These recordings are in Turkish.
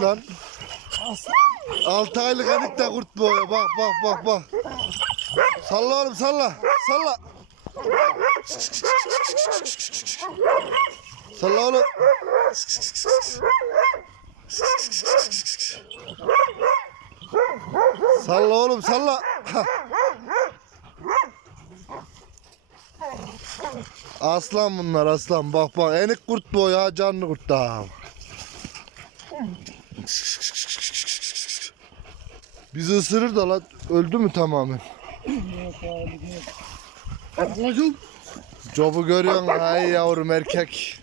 lan. Altı aylık enik de kurt boyu. Bak bak bak bak. Salla oğlum salla. Salla. Salla oğlum. Salla oğlum salla. Aslan bunlar aslan. Bak bak enik kurt boyu ha canlı kurt daha. Bizi ısırır da lan öldü mü tamamen? Ablacım. Cobu görüyorsun ay yavrum erkek.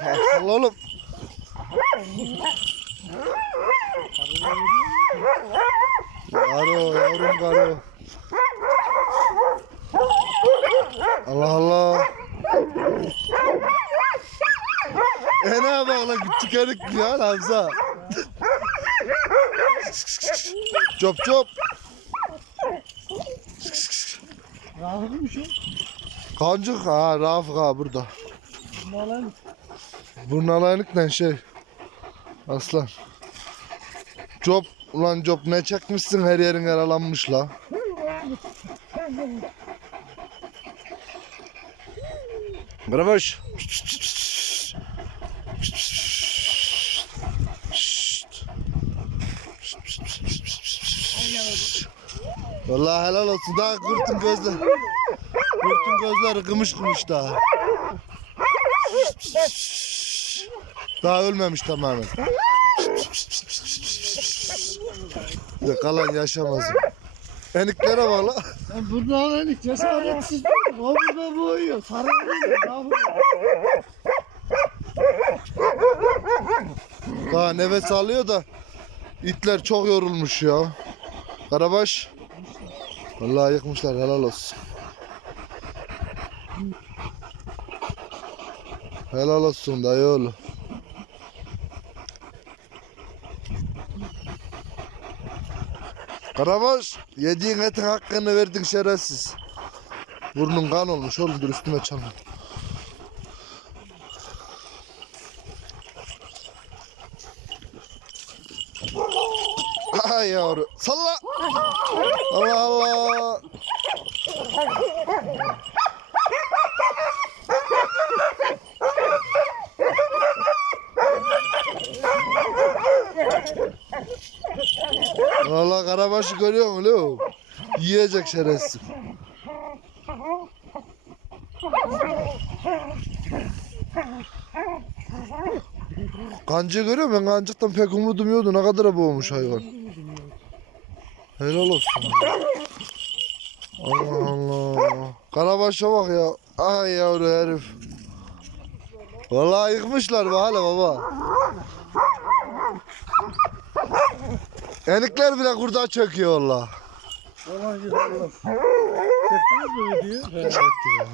Asıl oğlum. Karo yavrum karo. Allah Allah. Ene bak lan erik ya Hamza. Çop çop. Rahmetmiş o. Kancık ha Rafık ha burada. Malan. Burnalaylık ne şey. Aslan. Cop ulan cop ne çekmişsin her yerin yaralanmış la. Karabaş. Vallahi helal olsun daha kurtun gözler. Kurtun gözleri kımış kımış daha. Daha ölmemiş tamamen. Ya kalan yaşamaz. Eniklere bak la. Ben burada ölelik cesaretsiz. O burada boğuyor. Sarılıyor. Daha nefes alıyor da itler çok yorulmuş ya. Karabaş. Vallahi yıkmışlar helal olsun. Helal olsun dayı oğlu. Karabaş yediğin etin hakkını verdin şerefsiz. Burnun kan olmuş oğlum dur üstüme çalma. Ay yavru. Salla. Allah Allah. Allah karabaşı görüyor musun? Yiyecek şerefsiz. Kancı görüyor musun? Ben kancıktan pek umudum yoktu. Ne kadar boğmuş hayvan. Helal olsun. Allah Allah. Karabaş'a bak ya. Ay yavru herif. Vallahi yıkmışlar be hala baba. Enikler bile kurda çöküyor valla. Olan güzel. Çektiniz mi videoyu? Evet. Çekti ya.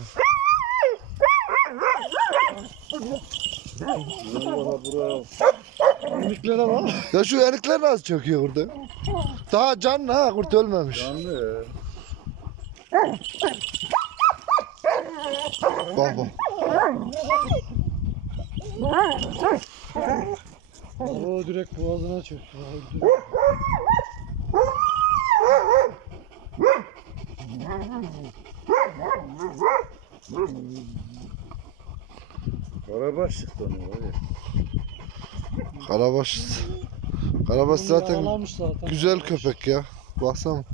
Miklere bak. Ya şu enikler nasıl çöküyor burada? Daha canlı ha kurt ölmemiş. Canlı Bak bak. O direkt boğazına çöktü. Karabaş çıktı onu. Karabaş. Karabaş zaten zaten. güzel köpek ya. Baksana.